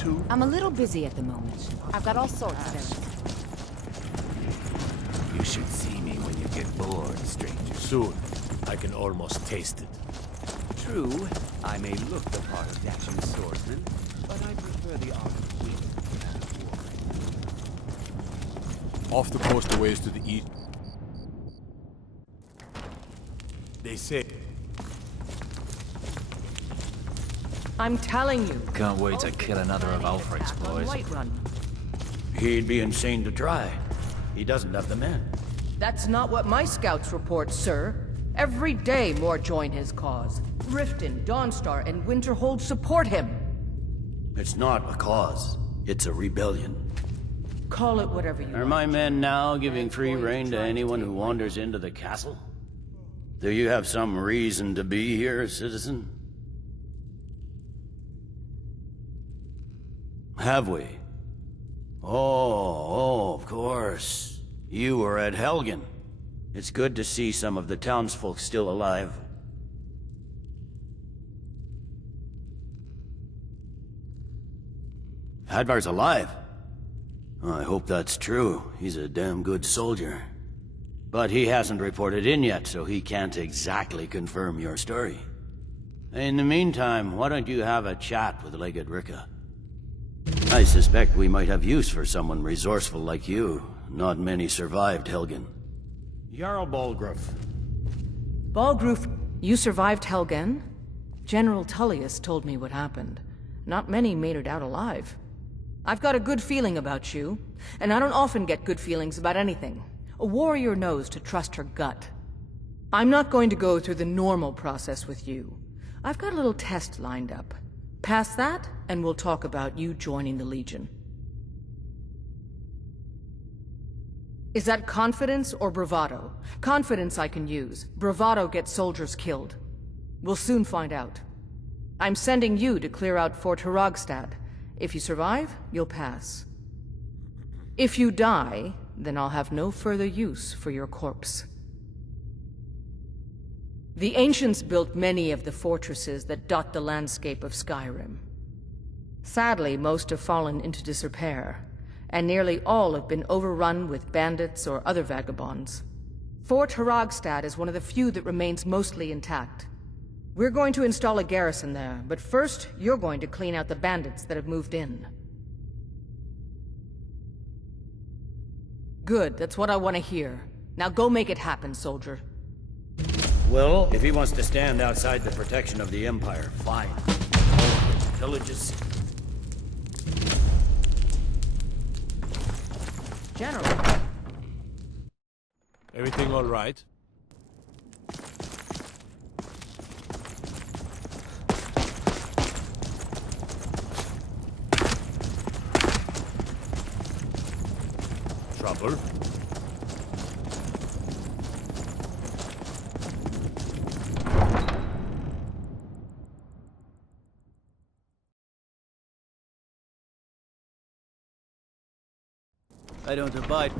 too? I'm a little busy at the moment. I've got all sorts of errands. You should see me when you get bored, stranger. Soon. I can almost taste it. True, I may look the part of dashing swordsman, but I prefer the art of wielding to that of war. Off the coast a ways to the east. They say... I'm telling you. Can't wait to kill another of Alfred's boys. He'd be insane to try. He doesn't have the men. That's not what my scouts report, sir. Every day more join his cause. Riften, Dawnstar, and Winterhold support him. It's not a cause. It's a rebellion. Call it whatever you Are want. my men now giving free rein to anyone who wanders into the castle? Do you have some reason to be here, citizen? Have we? Oh, of course. You were at Helgen. It's good to see some of the townsfolk still alive. Hadvar's alive? I hope that's true. He's a damn good soldier. But he hasn't reported in yet, so he can't exactly confirm your story. In the meantime, why don't you have a chat with Legate Ricka? I suspect we might have use for someone resourceful like you. Not many survived Helgen. Jarl Balgruuf. Balgruuf, you survived Helgen? General Tullius told me what happened. Not many made it out alive. I've got a good feeling about you, and I don't often get good feelings about anything. A warrior knows to trust her gut. I'm not going to go through the normal process with you. I've got a little test lined up. Pass that, and we'll talk about you joining the Legion. Is that confidence or bravado? Confidence I can use. Bravado gets soldiers killed. We'll soon find out. I'm sending you to clear out Fort Hrogstad. If you survive, you'll pass. If you die, then I'll have no further use for your corpse. The ancients built many of the fortresses that dot the landscape of Skyrim. Sadly, most have fallen into disrepair, and nearly all have been overrun with bandits or other vagabonds. Fort Hrogstad is one of the few that remains mostly intact. We're going to install a garrison there, but first, you're going to clean out the bandits that have moved in. Good, that's what I want to hear. Now go make it happen, soldier. Well, if he wants to stand outside the protection of the Empire, fine. Villages. General. Everything all right? Trouble? I don't abide.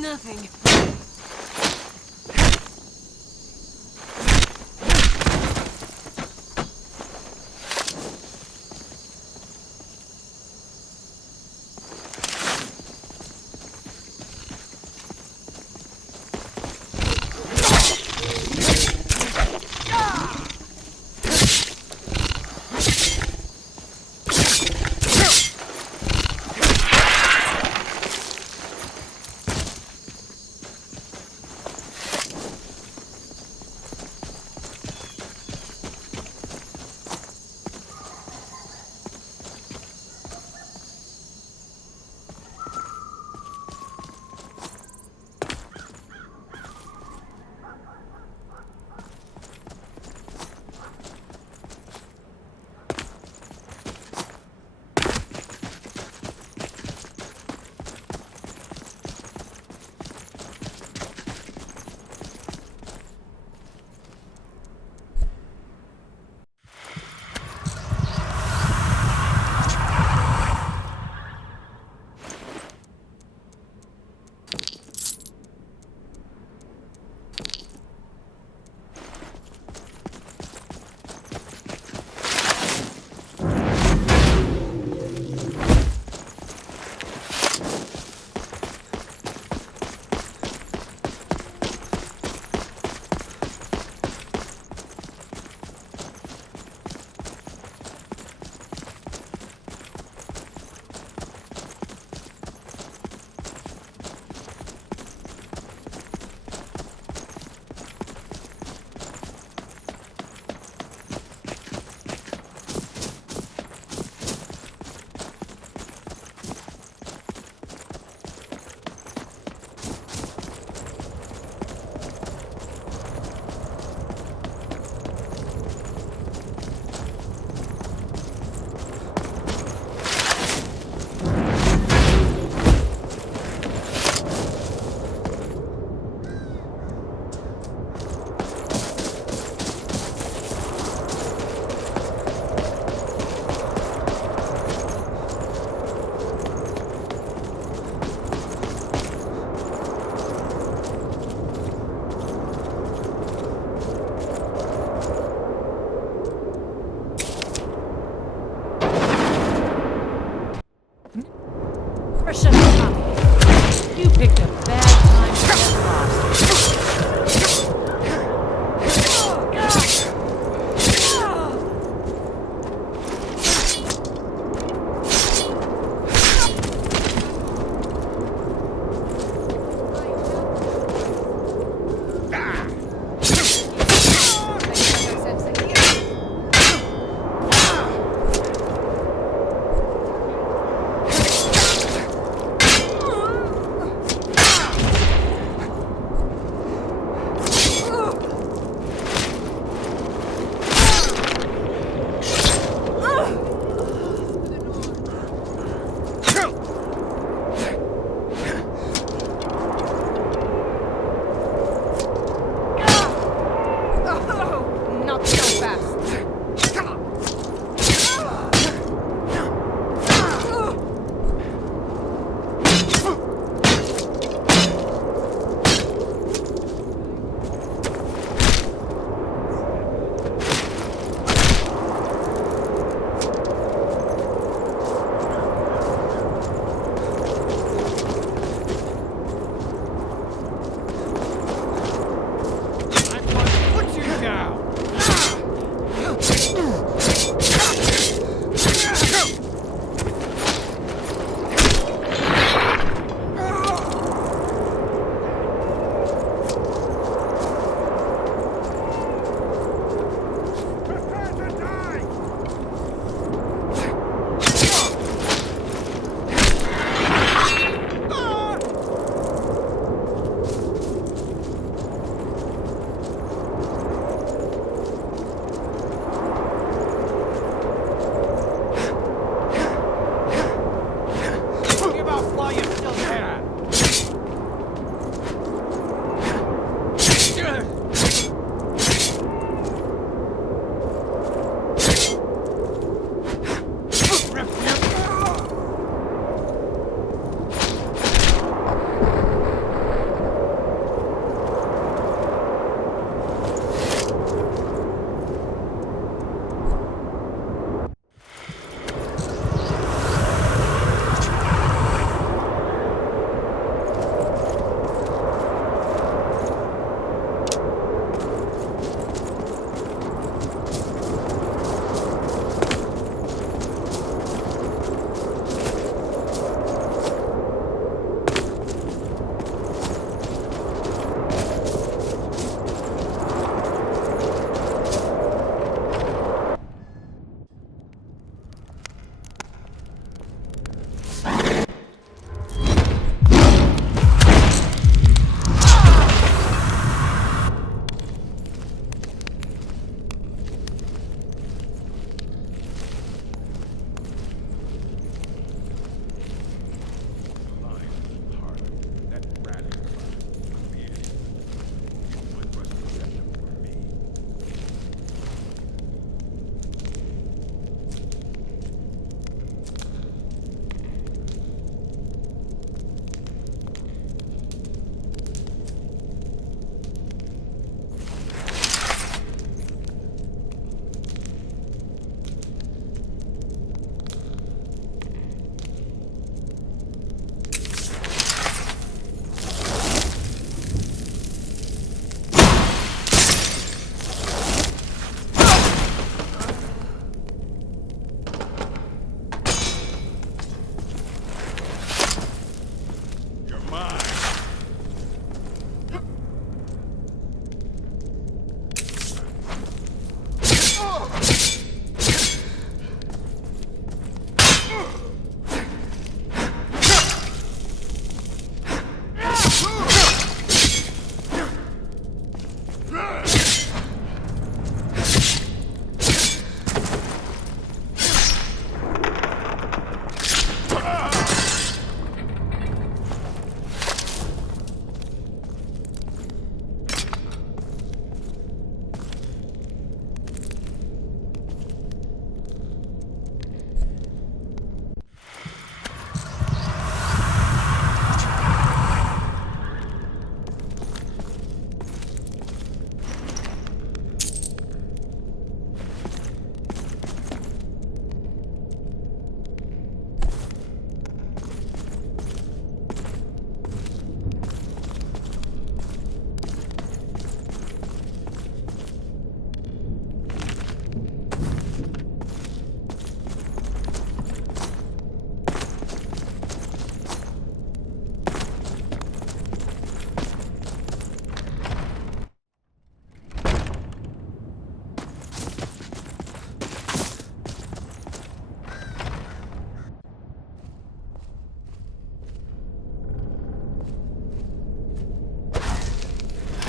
Nothing.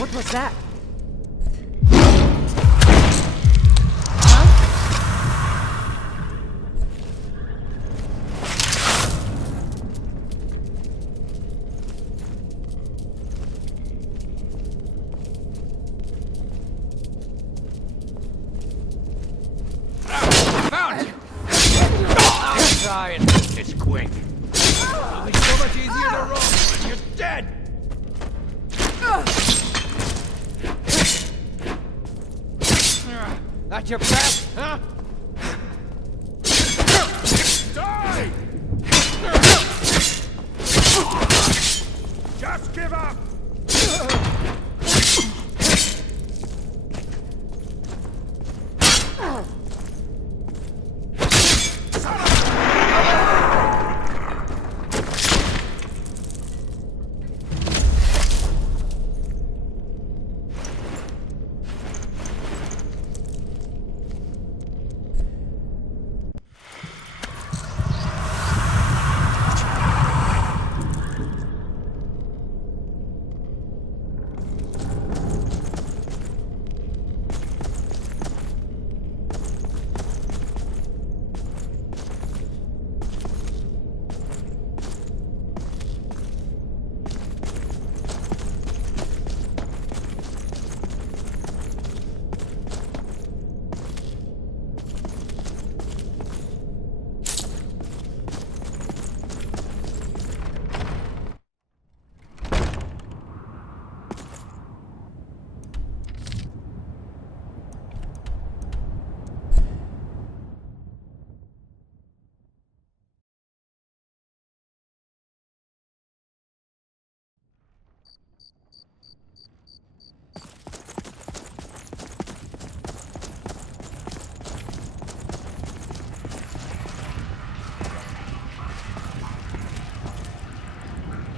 What was that? Try and make this quick. It'll be so much easier to run when you're dead. That's your best, huh? Die! Just give up!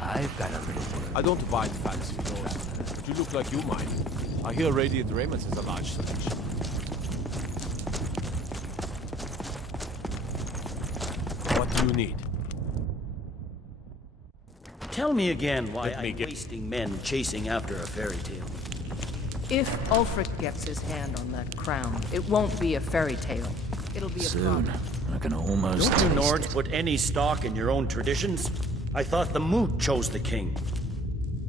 I've got a little word. I don't buy fancy clothes, but you look like you might. I hear Radiant Raymond's is a large selection. What do you need? Tell me again why Let me I'm get- wasting men chasing after a fairy tale. If Ulfric gets his hand on that crown, it won't be a fairy tale. It'll be a Soon, promise. I can almost Don't you taste Nords it. put any stock in your own traditions? I thought the Moot chose the king.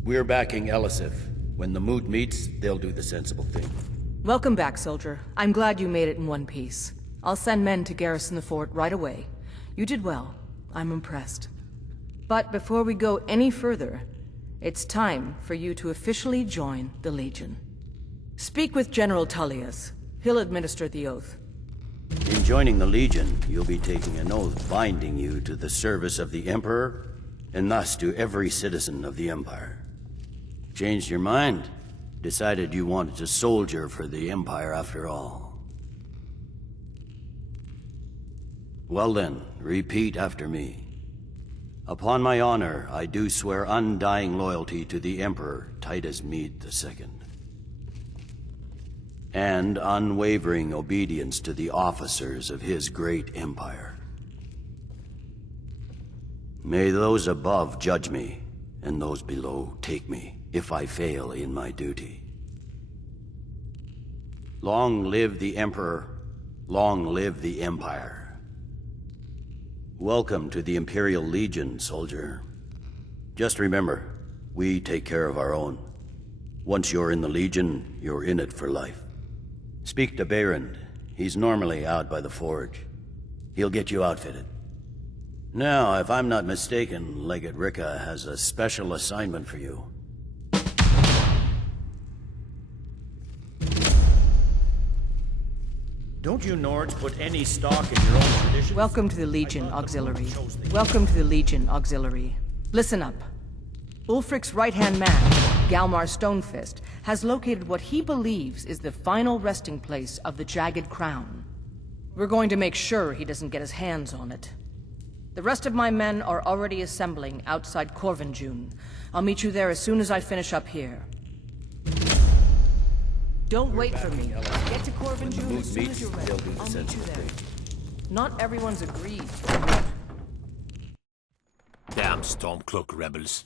We're backing Elisif. When the Moot meets, they'll do the sensible thing. Welcome back, soldier. I'm glad you made it in one piece. I'll send men to garrison the fort right away. You did well. I'm impressed. But before we go any further, it's time for you to officially join the Legion. Speak with General Tullius. He'll administer the oath. In joining the Legion, you'll be taking an oath binding you to the service of the Emperor, and thus to every citizen of the Empire. Changed your mind? Decided you wanted to soldier for the Empire after all. Well then, repeat after me. Upon my honor, I do swear undying loyalty to the Emperor Titus Mede II. And unwavering obedience to the officers of his great empire. May those above judge me, and those below take me, if I fail in my duty. Long live the Emperor, long live the Empire. Welcome to the Imperial Legion, soldier. Just remember, we take care of our own. Once you're in the Legion, you're in it for life. Speak to Behrend. He's normally out by the forge. He'll get you outfitted. Now, if I'm not mistaken, Legate Ricka has a special assignment for you. Don't you Nords put any stock in your own traditions? Welcome to the Legion Auxiliary. Welcome to the Legion Auxiliary. Listen up. Ulfric's right-hand man, Galmar Stonefist, has located what he believes is the final resting place of the Jagged Crown. We're going to make sure he doesn't get his hands on it. The rest of my men are already assembling outside Corvinjune. I'll meet you there as soon as I finish up here. Don't wait for me. Get to Corvinjune as soon as you're ready. I'll meet you there. Not everyone's agreed. Damn Stormcloak rebels.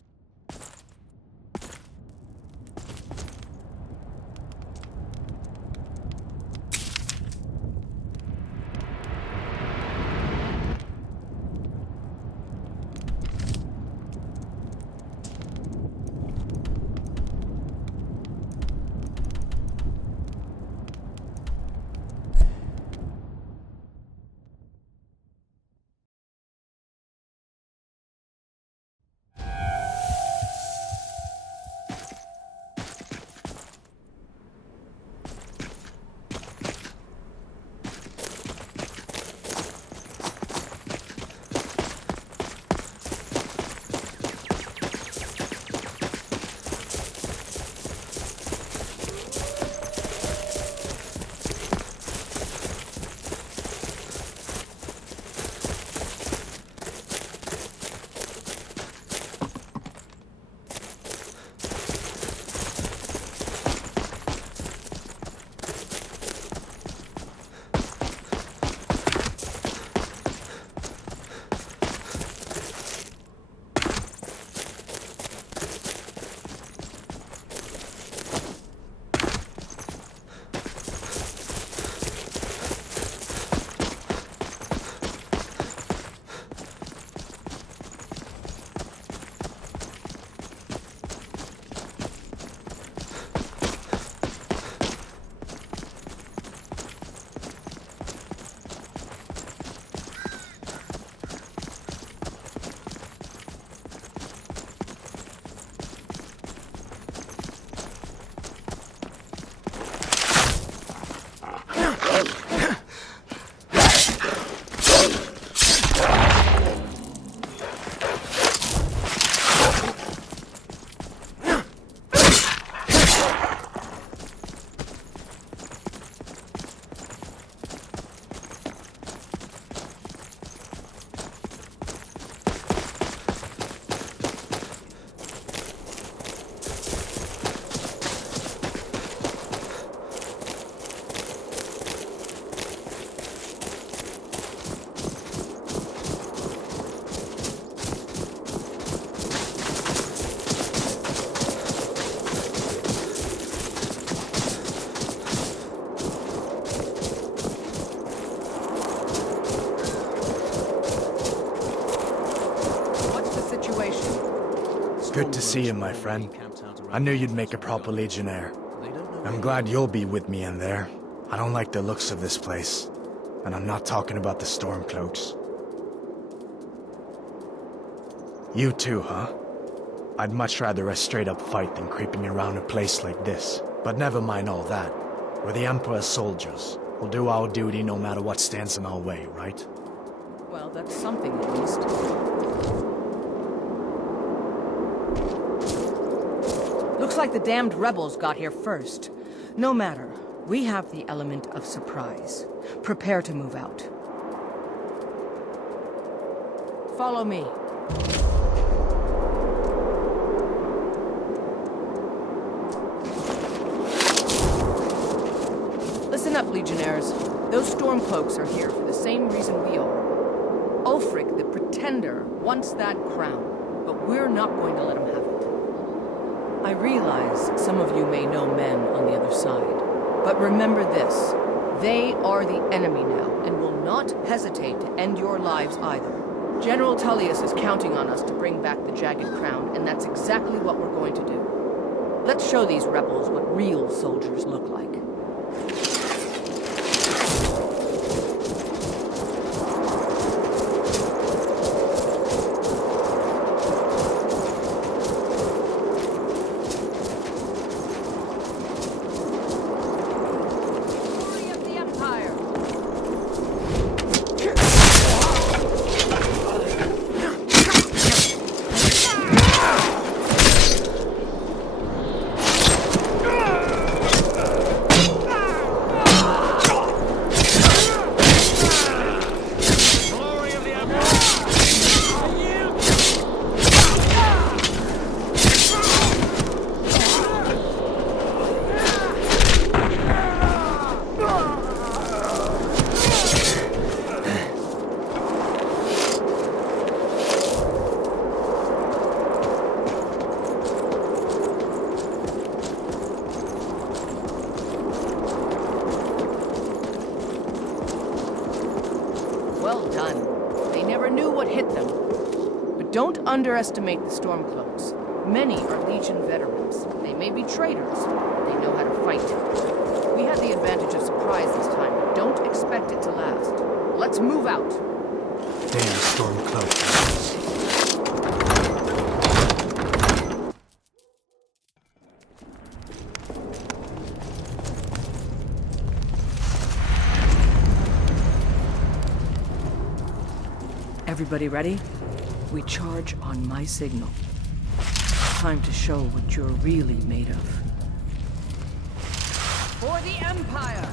see you, my friend. I knew you'd make a proper legionnaire. I'm glad you'll be with me in there. I don't like the looks of this place. And I'm not talking about the Stormcloaks. You too, huh? I'd much rather a straight-up fight than creeping around a place like this. But never mind all that. We're the Emperor's soldiers. We'll do our duty no matter what stands in our way, right? Well, that's something at least. Looks like the damned rebels got here first. No matter. We have the element of surprise. Prepare to move out. Follow me. Listen up, Legionnaires. Those Stormcloaks are here for the same reason we are. Ulfric, the Pretender, wants that crown, but we're not going to let him have it. I realize some of you may know men on the other side, but remember this. They are the enemy now, and will not hesitate to end your lives either. General Tullius is counting on us to bring back the Jagged Crown, and that's exactly what we're going to do. Let's show these rebels what real soldiers look like. Well done. They never knew what hit them. But don't underestimate the Stormcloaks. Many are Legion veterans. They may be traitors, but they know how to fight. We had the advantage of surprise this time, but don't expect it to last. Let's move out. Damn Stormcloaks. Everybody ready? We charge on my signal. Time to show what you're really made of. For the Empire!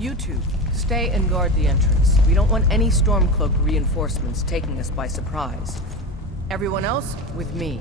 You two, stay and guard the entrance. We don't want any Stormcloak reinforcements taking us by surprise. Everyone else, with me.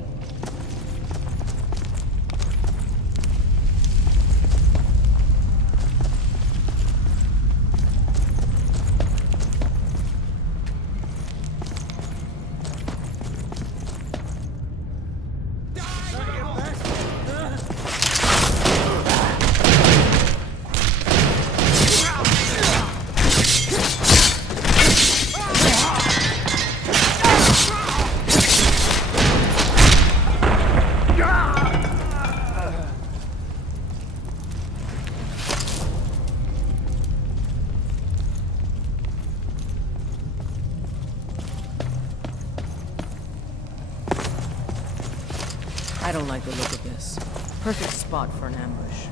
I don't like the look of this. Perfect spot for an ambush.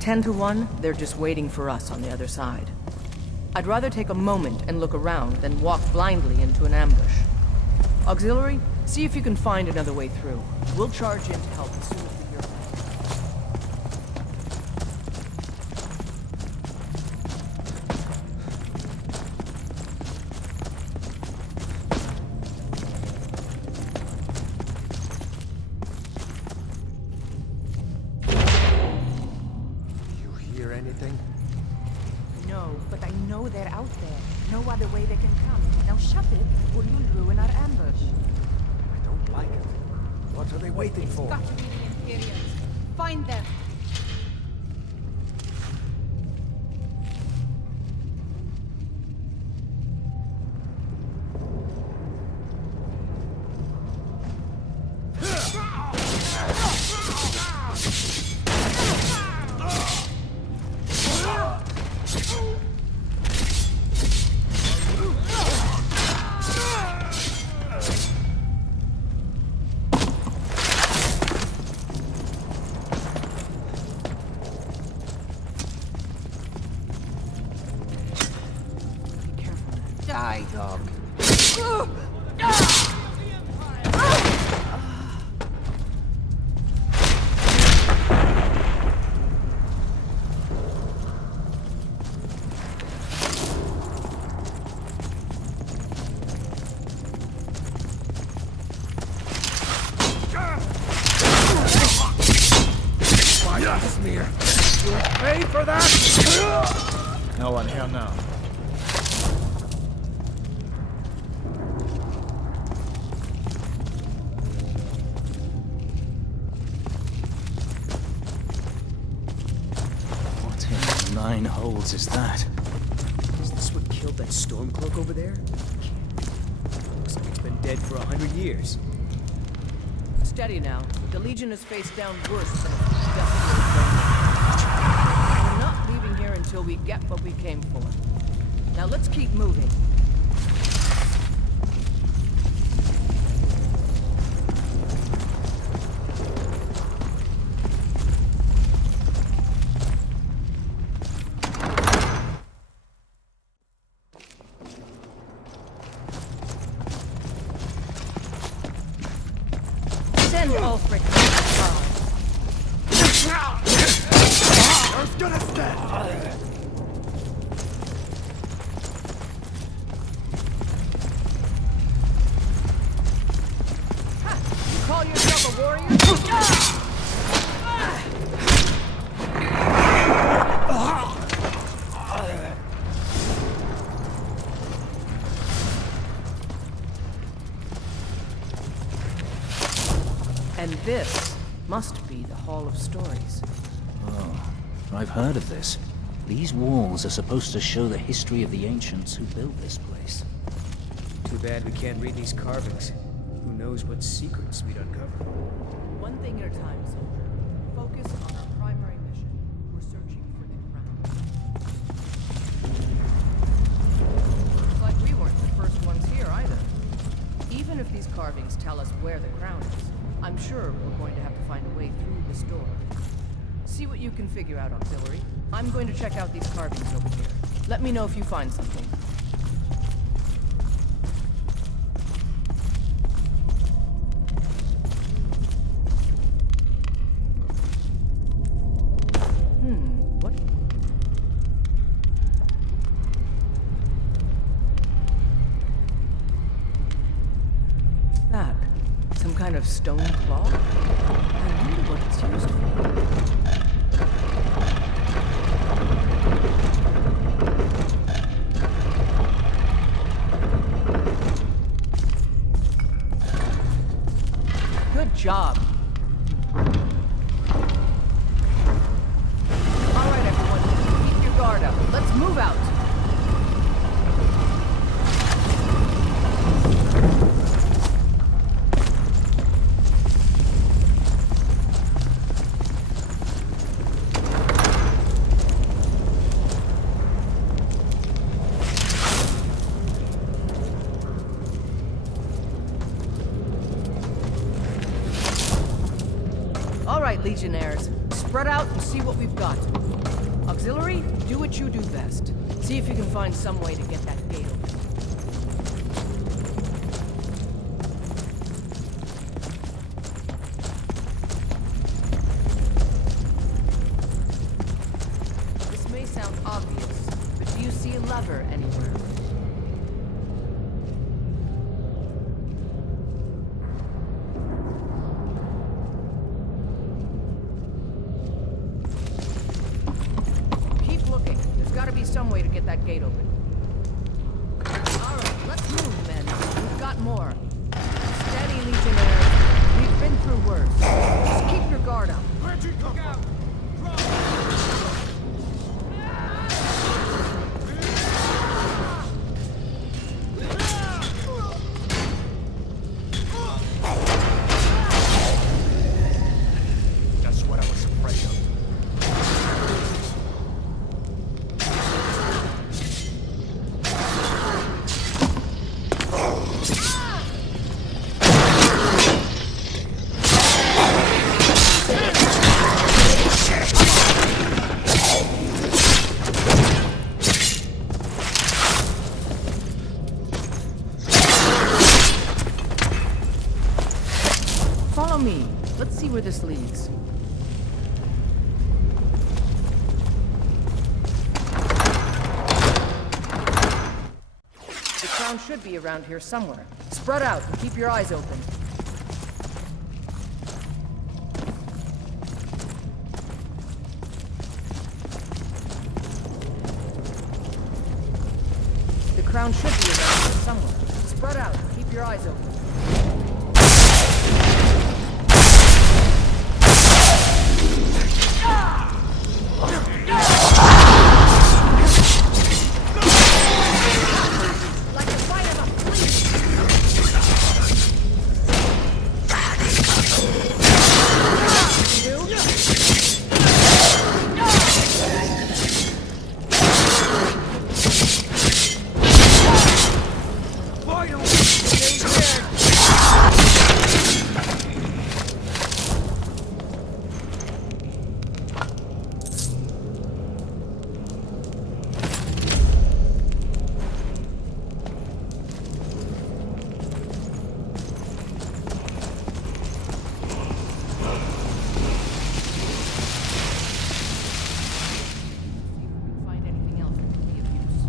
10 to 1, they're just waiting for us on the other side. I'd rather take a moment and look around than walk blindly into an ambush. Auxiliary, see if you can find another way through. We'll charge in to help as soon as we hear from you. anything? No, but I know they're out there. No other way they can come. Now shut it, or you'll ruin our ambush. I don't like it. What are they waiting for? Got to be the Imperials. Find them. Die, dog. Smear. You'll pay for that! No one here now. What in nine holes is that? Is this what killed that Stormcloak over there? Looks like it's been dead for 100 years. Steady now. The Legion has faced down worse than a desperate. We're not leaving here until we get what we came for. Now let's keep moving. Send Ulfric to I was gonna stand! You call yourself a warrior? And this must be the Hall of Stories. Oh, I've heard of this. These walls are supposed to show the history of the ancients who built this place. Too bad we can't read these carvings. Who knows what secrets we'd uncover. One thing at a time, soldier. Focus on our primary mission. We're searching for the crown. Looks like we weren't the first ones here either. Even if these carvings tell us where the crown is, I'm sure we're going to have to find a way through this door. See what you can figure out, Auxiliary. I'm going to check out these carvings over here. Let me know if you find something. What? That? Some kind of stone claw? I wonder what it's used for. Good job. All right, everyone. Keep your guard up. Let's move out. All right, Legionnaires. Spread out and see what we've got. Auxiliary, do what you do best. See if you can find some way to get that gate open. This may sound obvious, but do you see a lever anywhere? be some way to get that gate open. Alright, let's move, men. We've got more. Steady, Legionnaires. We've been through worse. Just keep your guard up. Where'd you come from? That's what I was afraid of. Follow me. Let's see where this leads. The crown should be around here somewhere. Spread out and keep your eyes open. The crown should be around here somewhere. Spread out and keep your eyes open. Like the fight of a fleet! Find anything else that could be of use.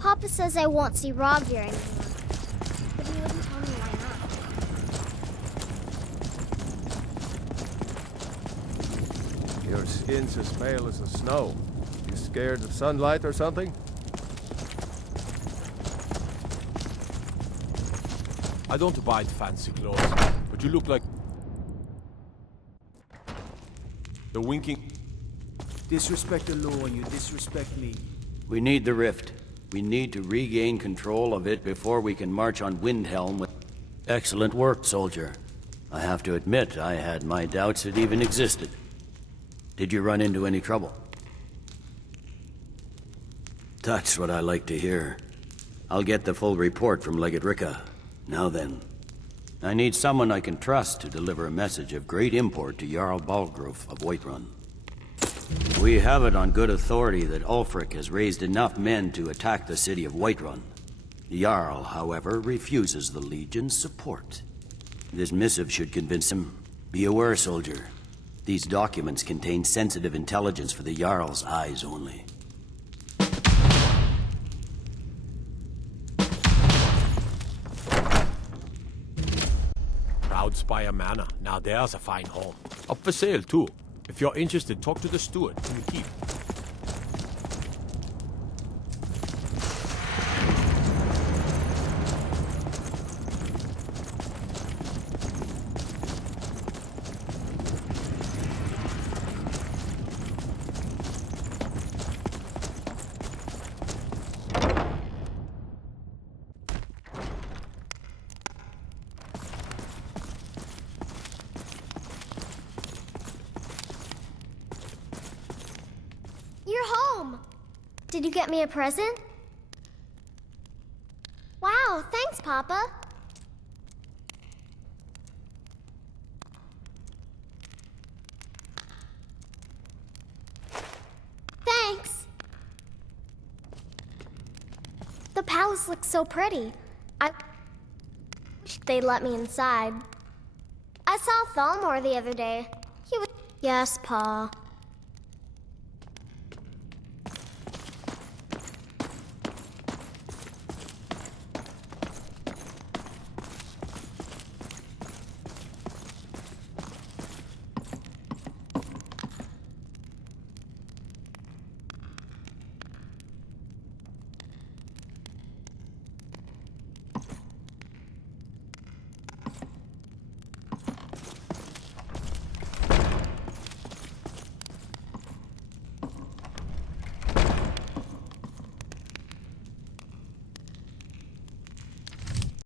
Papa says I won't see Rob here anymore. But he wouldn't tell me why not. Your skin's as pale as the snow. You scared of sunlight or something? I don't abide fancy clothes, but you look like... The winking... Disrespect the law and you disrespect me. We need the rift. We need to regain control of it before we can march on Windhelm with... Excellent work, soldier. I have to admit, I had my doubts it even existed. Did you run into any trouble? That's what I like to hear. I'll get the full report from Legate Ricca. Now then, I need someone I can trust to deliver a message of great import to Jarl Balgruf of Whiterun. We have it on good authority that Ulfric has raised enough men to attack the city of Whiterun. The Jarl, however, refuses the Legion's support. This missive should convince him. Be aware, soldier. These documents contain sensitive intelligence for the Jarl's eyes only. Spire Manor. Now there's a fine home. Up for sale, too. If you're interested, talk to the steward in the keep. You're home! Did you get me a present? Wow, thanks, Papa. Thanks. The palace looks so pretty. I wish they'd let me inside. I saw Thalmor the other day. He was... Yes, Pa.